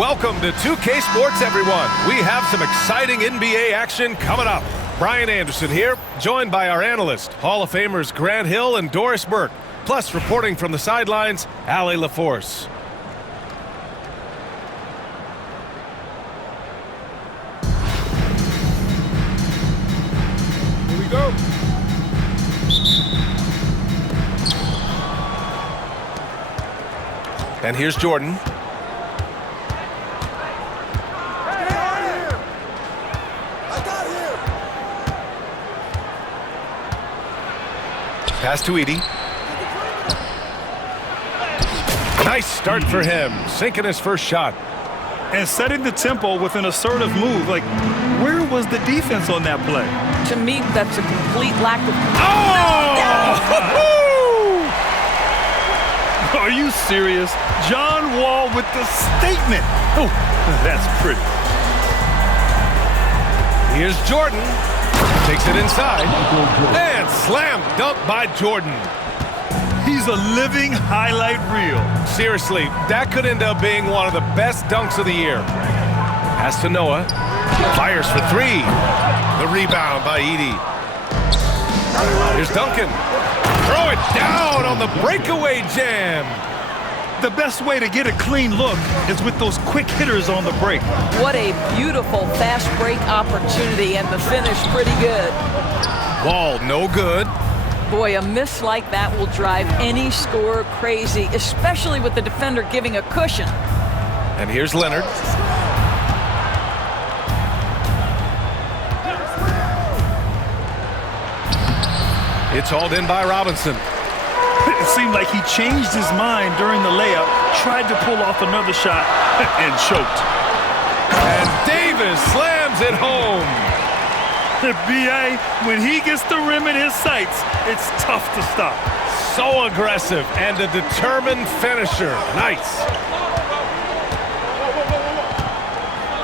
Welcome to 2K Sports, everyone. We have some exciting NBA action coming up. Brian Anderson here, joined by our analysts, Hall of Famers Grant Hill and Doris Burke. Plus, reporting from the sidelines, Allie LaForce. Here we go. And here's Jordan. Pass to Edie. Nice start for him, sinking his first shot. And setting the tempo with an assertive move. Like, where was the defense on that play? To me, that's a complete lack of... Oh! Are you serious? John Wall with the statement. Oh, that's pretty. Here's Jordan. Takes it inside. And slam dunk by Jordan. He's a living highlight reel. Seriously, that could end up being one of the best dunks of the year. Pass to Noah. Fires for three. The rebound by Edie. Here's Duncan. Throw it down on the breakaway jam. The best way to get a clean look is with those quick hitters on the break. What a beautiful fast break opportunity, and the finish pretty good. Wall no good. Boy, a miss like that will drive any scorer crazy, especially with the defender giving a cushion. And here's Leonard. It's hauled in by Robinson. It seemed like he changed his mind during the layup, tried to pull off another shot, and choked. And Davis slams it home. B.A., when he gets the rim in his sights, it's tough to stop. So aggressive and a determined finisher. Nice.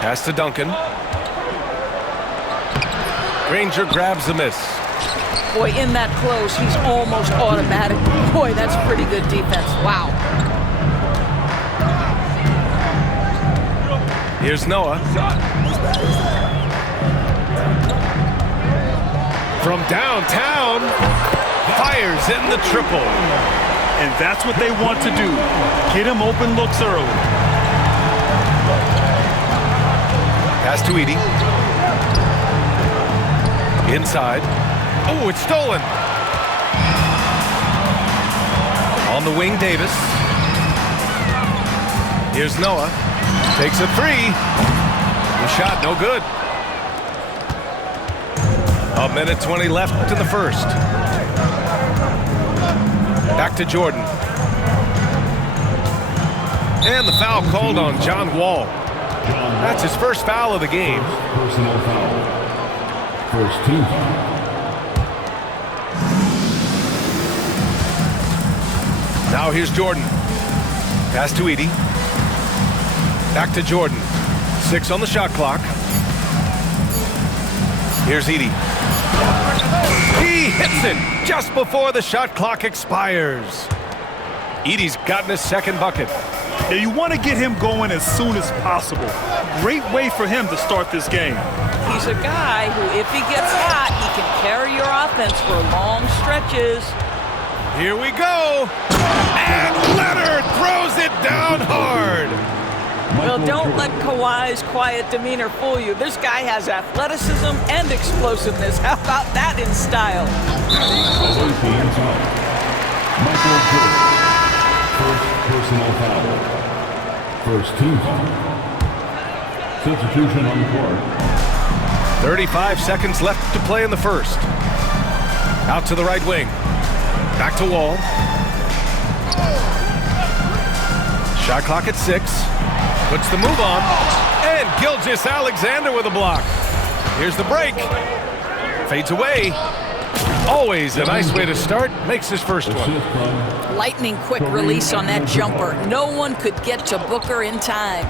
Pass to Duncan. Granger grabs the miss. Boy, in that close, he's almost automatic. Boy, that's pretty good defense. Wow. Here's Noah. From downtown, fires in the triple. And that's what they want to do. Get him open looks early. Pass to Edie. Inside. Oh, it's stolen. On the wing, Davis. Here's Noah. Takes a three. The shot, no good. A minute 20 left in the first. Back to Jordan. And the foul called on John Wall. That's his first foul of the game. Personal foul. First team foul. Now here's Jordan. Pass to Edie. Back to Jordan. 6 on the shot clock. Here's Edie. He hits it just before the shot clock expires. Edie's gotten his second bucket. Yeah, you want to get him going as soon as possible. Great way for him to start this game. He's a guy who, if he gets hot, he can carry your offense for long stretches. Here we go. And Leonard throws it down hard. Well, don't let Kawhi's quiet demeanor fool you. This guy has athleticism and explosiveness. How about that in style? Other team foul. Michael Jordan. First personal foul. First team foul. Substitution on the court. 35 seconds left to play in the first. Out to the right wing. Back to Wall. Shot clock at 6. Puts the move on. And Gilgeous-Alexander with a block. Here's the break. Fades away. Always a nice way to start. Makes his first one. Lightning quick release on that jumper. No one could get to Booker in time.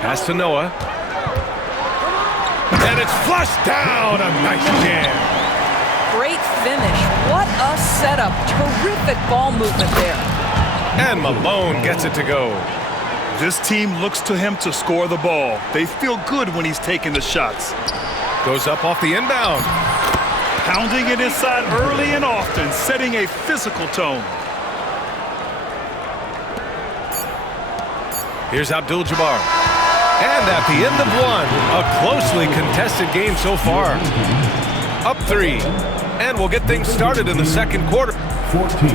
Pass to Noah. And it's flushed down. A nice jam. Great finish. What a setup. Terrific ball movement there. And Malone gets it to go. This team looks to him to score the ball. They feel good when he's taking the shots. Goes up off the inbound. Pounding it inside early and often, setting a physical tone. Here's Abdul-Jabbar. And at the end of one, a closely contested game so far. Up 3. And we'll get things started in the second quarter. 14.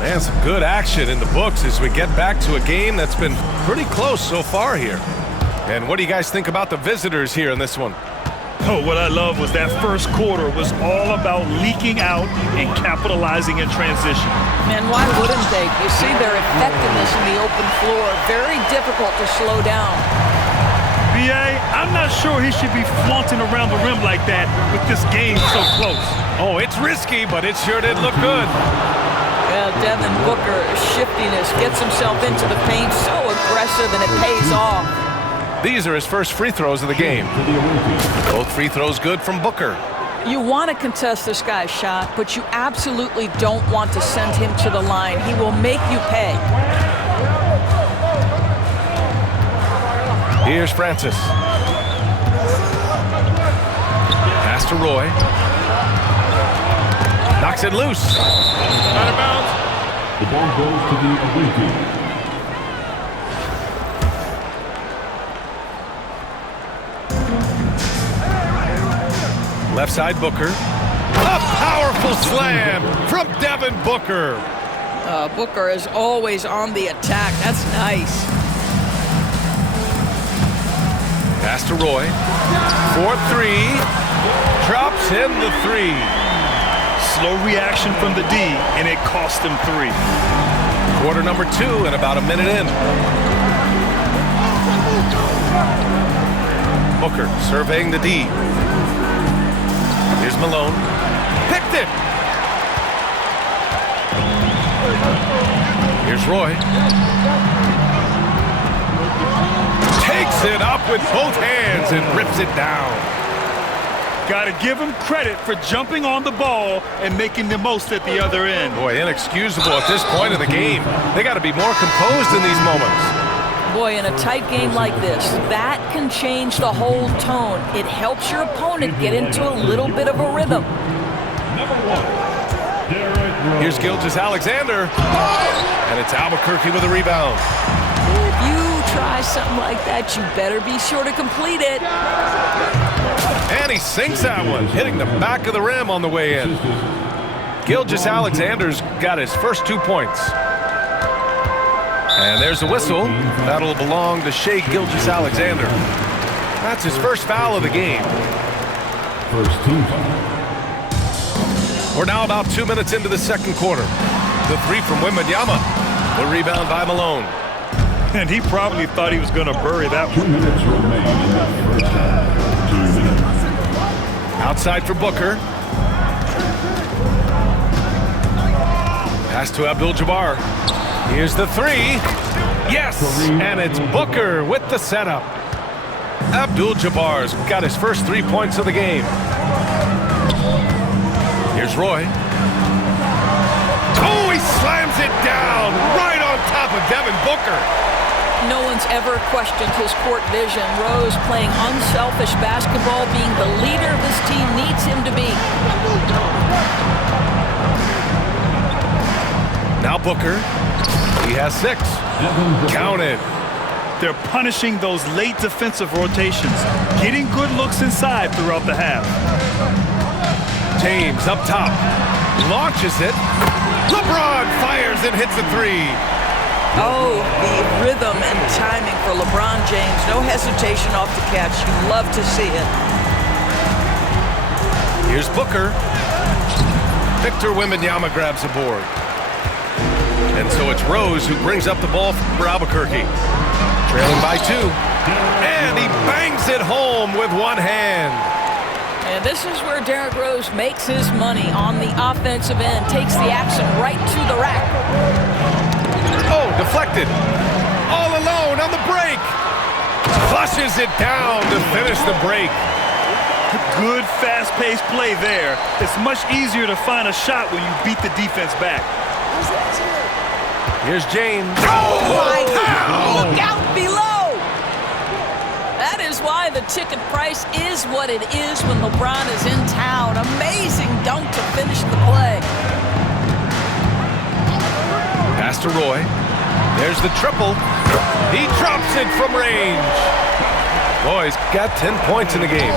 Man, some good action in the books as we get back to a game that's been pretty close so far here. And what do you guys think about the visitors here in this one? Oh, what I love was that first quarter was all about leaking out and capitalizing in transition. Man, why wouldn't they? You see their effectiveness in the open floor. Very difficult to slow down. B.A., I'm not sure he should be flaunting around the rim like that with this game so close. Oh, it's risky, but it sure did look good. Yeah, Devin Booker, shiftiness, gets himself into the paint, so aggressive, and it pays off. These are his first free throws of the game. Both free throws good from Booker. You want to contest this guy's shot, but you absolutely don't want to send him to the line. He will make you pay. Here's Francis. Pass to Roy. Knocks it loose. Out of bounds. The ball goes to the away team. Left side Booker. A powerful slam from Devin Booker. Booker is always on the attack. That's nice. Pass to Roy. 4-3. Drops in the 3. Slow reaction from the D, and it cost him 3. Quarter number 2 and about a minute in. Booker surveying the D. Here's Malone. Picked it. Here's Roy. Takes it up with both hands and rips it down. Got to give him credit for jumping on the ball and making the most at the other end. Boy, inexcusable at this point of the game. They got to be more composed in these moments. Boy, in a tight game like this, that can change the whole tone. It helps your opponent get into a little bit of a rhythm. Here's Gilgeous-Alexander. And it's Albuquerque with a rebound. If you try something like that, you better be sure to complete it. And he sinks that one, hitting the back of the rim on the way in. Gilgeous-Alexander's got his first 2 points. And there's a whistle. That'll belong to Shai Gilgeous-Alexander. That's his first foul of the game. First team foul. We're now about 2 minutes into the second quarter. The 3 from Wembanyama. The rebound by Malone. And he probably thought he was going to bury that 2 one. minutes remain in the first half. 2 minutes. Outside for Booker. Pass to Abdul-Jabbar. Here's the 3. Yes! And it's Booker with the setup. Abdul-Jabbar's got his first 3 points of the game. Here's Roy. Oh, he slams it down right on top of Devin Booker. No one's ever questioned his court vision. Rose playing unselfish basketball, being the leader this team needs him to be. Now Booker. He has 6. Counted. They're punishing those late defensive rotations, getting good looks inside throughout the half. James up top. Launches it. LeBron fires and hits a 3. Oh, the rhythm and timing for LeBron James. No hesitation off the catch. You love to see it. Here's Booker. Victor Wembanyama grabs the board. And so it's Rose who brings up the ball for Albuquerque. Trailing by 2. And he bangs it home with one hand. And this is where Derrick Rose makes his money on the offensive end. Takes the action right to the rack. Oh, deflected. All alone on the break. Flushes it down to finish the break. Good, fast-paced play there. It's much easier to find a shot when you beat the defense back. Here's James. Oh, my God. Look out below. That is why the ticket price is what it is when LeBron is in town. Amazing dunk to finish the play. Pass to Roy. There's the triple. He drops it from range. Roy's got 10 points in the game.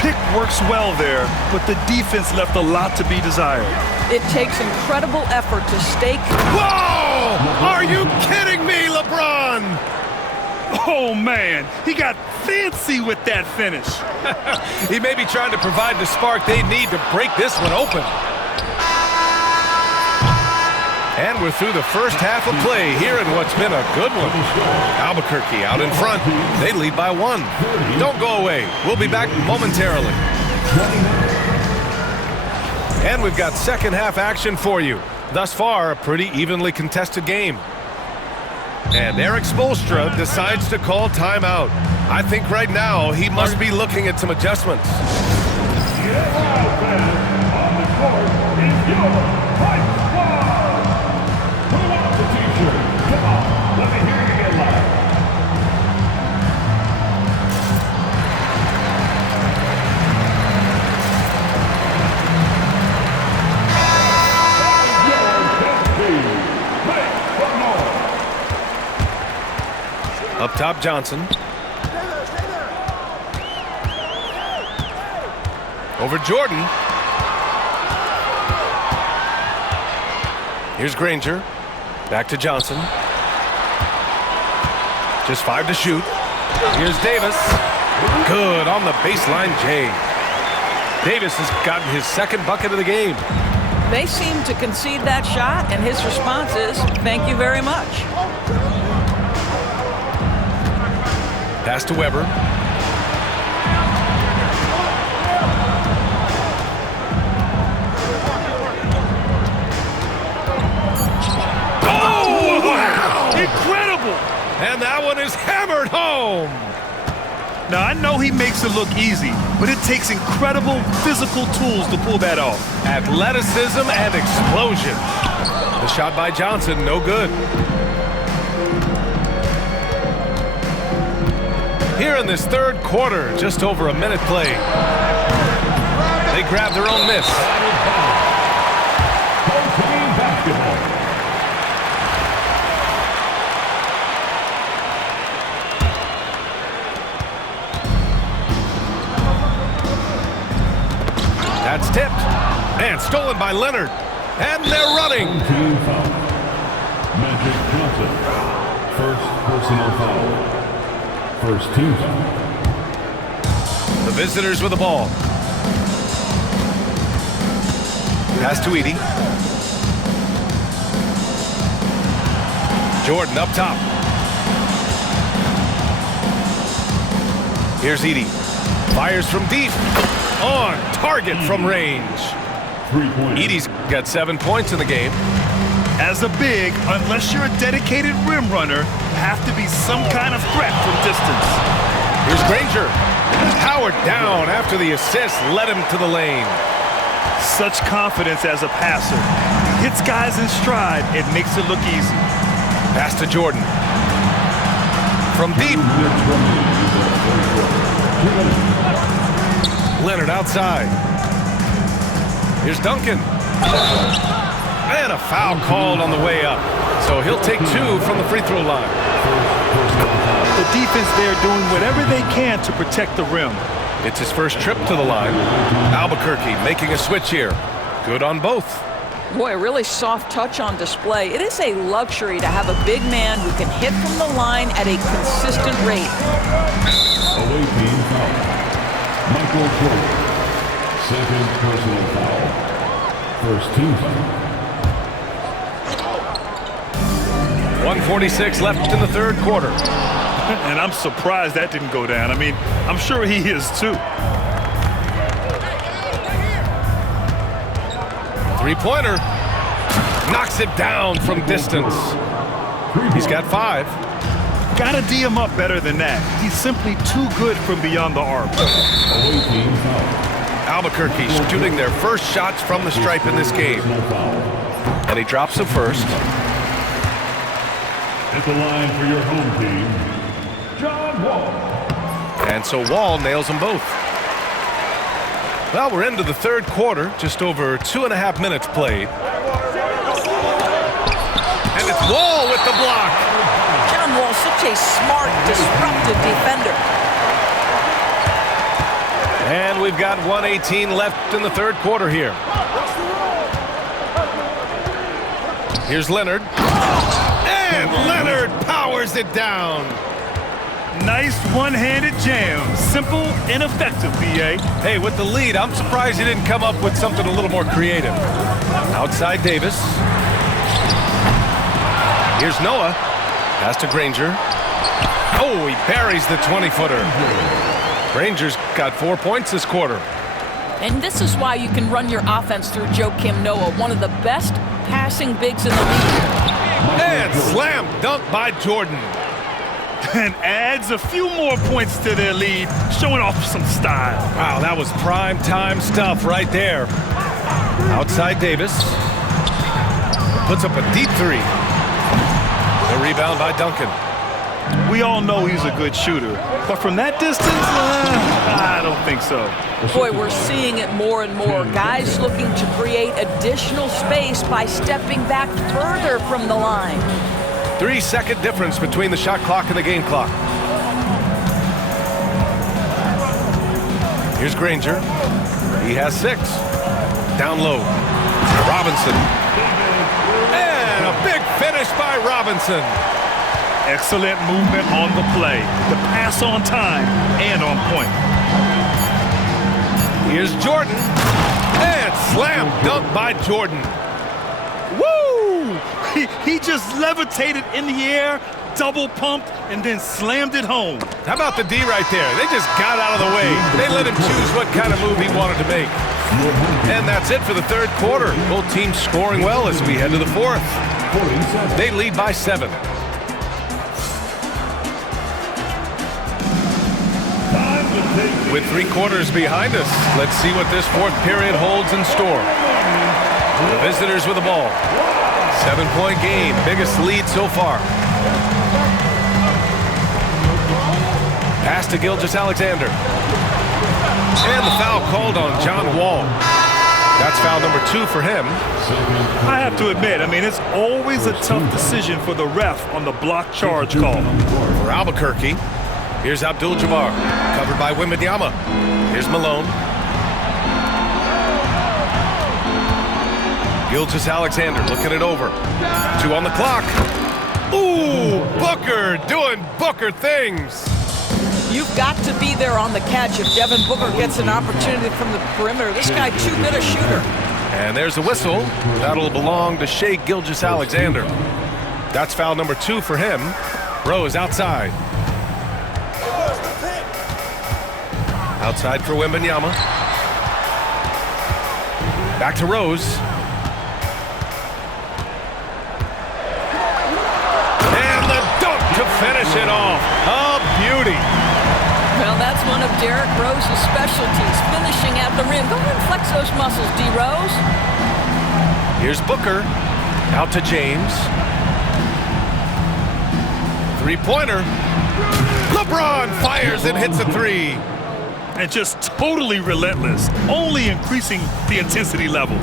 Pick works well there, but the defense left a lot to be desired. It takes incredible effort to stay. Whoa! Are you kidding me, LeBron? Oh, man, he got fancy with that finish. He may be trying to provide the spark they need to break this one open. And we're through the first half of play here in what's been a good one. Albuquerque out in front. They lead by 1. Don't go away. We'll be back momentarily. And we've got second half action for you. Thus far, a pretty evenly contested game. And Eric Spoelstra decides to call timeout. I think right now he must be looking at some adjustments. Up top, Johnson. Over Jordan. Here's Granger. Back to Johnson. Just 5 to shoot. Here's Davis. Good on the baseline, Jay. Davis has gotten his second bucket of the game. They seem to concede that shot, and his response is, thank you very much. Pass to Weber. Oh, wow! Incredible! And that one is hammered home. Now, I know he makes it look easy, but it takes incredible physical tools to pull that off. Athleticism and explosion. The shot by Johnson, no good. Here in this third quarter, just over a minute played. They grab their own miss. That's tipped. And stolen by Leonard. And they're running. Team foul. Magic Johnson. First personal foul. First team foul. The visitors with the ball. Pass to Edey. Jordan up top. Here's Edey. Fires from deep. On target from range. Edey's got 7 points in the game. As a big, unless you're a dedicated rim runner, have to be some kind of threat from distance. Here's Granger. Powered down after the assist led him to the lane. Such confidence as a passer. He hits guys in stride and makes it look easy. Pass to Jordan. From deep. Leonard outside. Here's Duncan. And a foul called on the way up. So he'll take 2 from the free throw line. The defense there doing whatever they can to protect the rim. It's his first trip to the line. Albuquerque making a switch here. Good on both. Boy, really soft touch on display. It is a luxury to have a big man who can hit from the line at a consistent rate. Away team foul. Michael Jordan. Second personal foul. First team foul. 1:46 left in the third quarter. And I'm surprised that didn't go down. I mean, I'm sure he is too. Three-pointer. Knocks it down from distance. He's got 5. Gotta D him up better than that. He's simply too good from beyond the arc. Away team foul. Albuquerque shooting their first shots from the stripe in this game. And he drops them first. At the line for your home team, John Wall. And so Wall nails them both. Well, we're into the third quarter, just over 2.5 minutes played. And it's Wall with the block. John Wall, such a smart, disruptive defender. And we've got 1:18 left in the third quarter here. Here's Leonard. And Leonard powers it down. Nice one-handed jam. Simple and effective, B.A. Hey, with the lead, I'm surprised he didn't come up with something a little more creative. Outside Davis. Here's Noah. Pass to Granger. Oh, he buries the 20-footer. Granger's got 4 points this quarter. And this is why you can run your offense through Joakim Noah, one of the best passing bigs in the league. And slam dunk by Jordan. And adds a few more points to their lead, showing off some style. Wow, that was prime time stuff right there. Outside Davis. Puts up a deep three. The rebound by Duncan. We all know he's a good shooter, but from that distance, I don't think so. Boy, we're seeing it more and more. Guys looking to create additional space by stepping back further from the line. 3-second difference between the shot clock and the game clock. Here's Granger. He has 6. Down low. Robinson. And a big finish by Robinson. Excellent movement on the play. The pass on time and on point. Here's Jordan. And slam dunk by Jordan. Woo! He just levitated in the air, double pumped, and then slammed it home. How about the D right there? They just got out of the way. They let him choose what kind of move he wanted to make. And that's it for the third quarter. Both teams scoring well as we head to the fourth. They lead by 7. With 3 quarters behind us, let's see what this fourth period holds in store. The visitors with the ball. 7-point game, biggest lead so far. Pass to Gilgeous-Alexander. And the foul called on John Wall. That's foul number 2 for him. I have to admit, it's always a tough decision for the ref on the block charge call. For Albuquerque, here's Abdul-Jabbar, covered by Wembanyama. Here's Malone. Gilgeous-Alexander looking it over. 2 on the clock. Ooh, Booker doing Booker things. You've got to be there on the catch if Devin Booker gets an opportunity from the perimeter. This guy too good a shooter. And there's a whistle. That'll belong to Shai Gilgeous-Alexander. That's foul number 2 for him. Rose outside. Outside for Wembanyama. Back to Rose. And the dunk to finish it off. A beauty. Well, that's one of Derrick Rose's specialties, finishing at the rim. Go ahead and flex those muscles, D. Rose. Here's Booker. Out to James. 3-pointer. LeBron fires and hits a 3. And just totally relentless, only increasing the intensity level.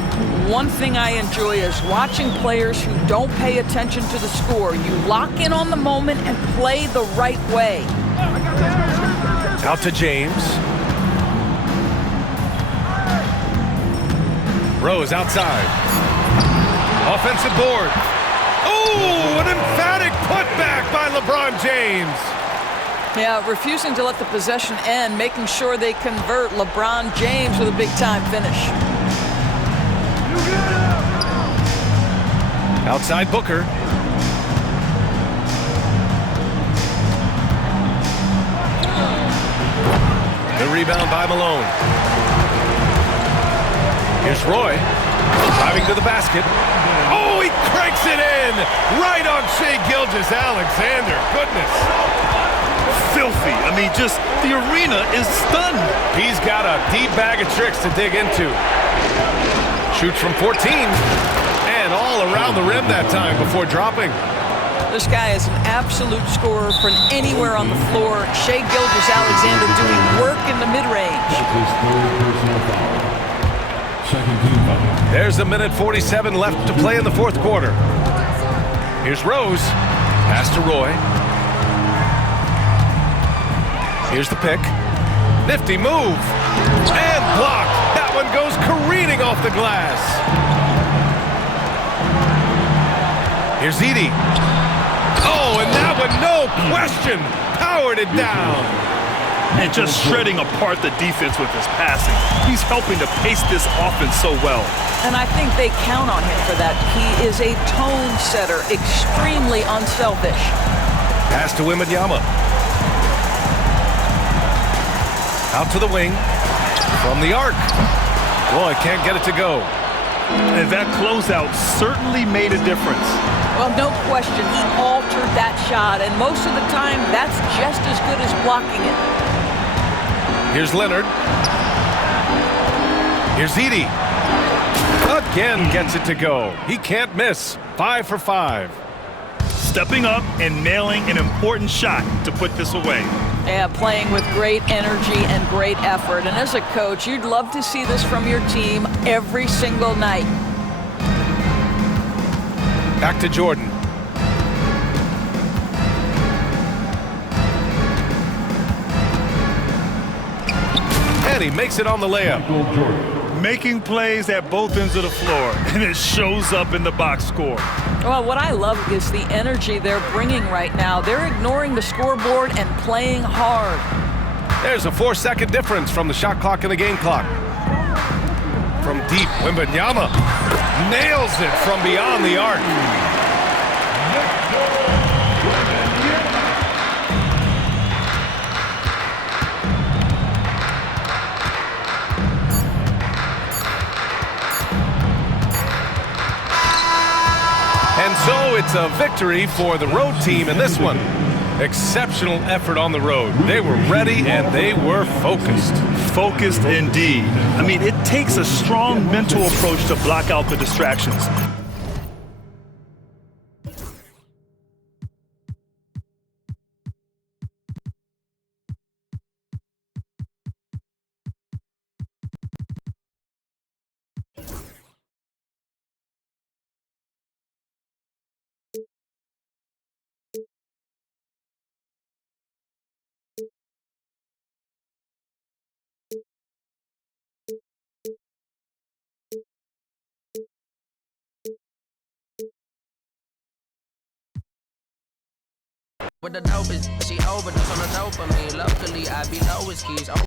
One thing I enjoy is watching players who don't pay attention to the score. You lock in on the moment and play the right way. Out to James. Rose outside. Offensive board. Oh, an emphatic putback by LeBron James. Yeah, refusing to let the possession end, making sure they convert. LeBron James with a big-time finish. Outside Booker. The rebound by Malone. Here's Roy. Driving to the basket. Oh, he cranks it in! Right on Shea Gilgeous-Alexander. Goodness. Filthy. I mean, just the arena is stunned. He's got a deep bag of tricks to dig into. Shoots from 14. And all around the rim that time before dropping. This guy is an absolute scorer from anywhere on the floor. Shea Gilgeous-Alexander doing work in the mid-range. His third personal foul. Second team foul. There's a minute 47 left to play in the fourth quarter. Here's Rose. Pass to Roy. Here's the pick. Nifty move. And blocked. That one goes careening off the glass. Here's Edey. Oh, and that one, no question, powered it down. And just shredding apart the defense with his passing. He's helping to pace this offense so well. And I think they count on him for that. He is a tone setter, extremely unselfish. Pass to Wembanyama. Out to the wing. From the arc. Boy, can't get it to go. And that closeout certainly made a difference. Well, no question, he altered that shot, and most of the time, that's just as good as blocking it. Here's Leonard. Here's Edey. Again gets it to go. He can't miss. 5 for 5. Stepping up and nailing an important shot to put this away. Yeah, playing with great energy and great effort. And as a coach, you'd love to see this from your team every single night. Back to Jordan. And he makes it on the layup. Making plays at both ends of the floor, and it shows up in the box score. Well, what I love is the energy they're bringing right now. They're ignoring the scoreboard and playing hard. There's a 4-second difference from the shot clock and the game clock. From deep, Wembanyama nails it from beyond the arc. And so it's a victory for the road team in this one. Exceptional effort on the road. They were ready and they were focused. Focused indeed. I mean, it takes a strong mental approach to block out the distractions. With the dopest, she overdosed on the dopamine. Locally, I be low as keys.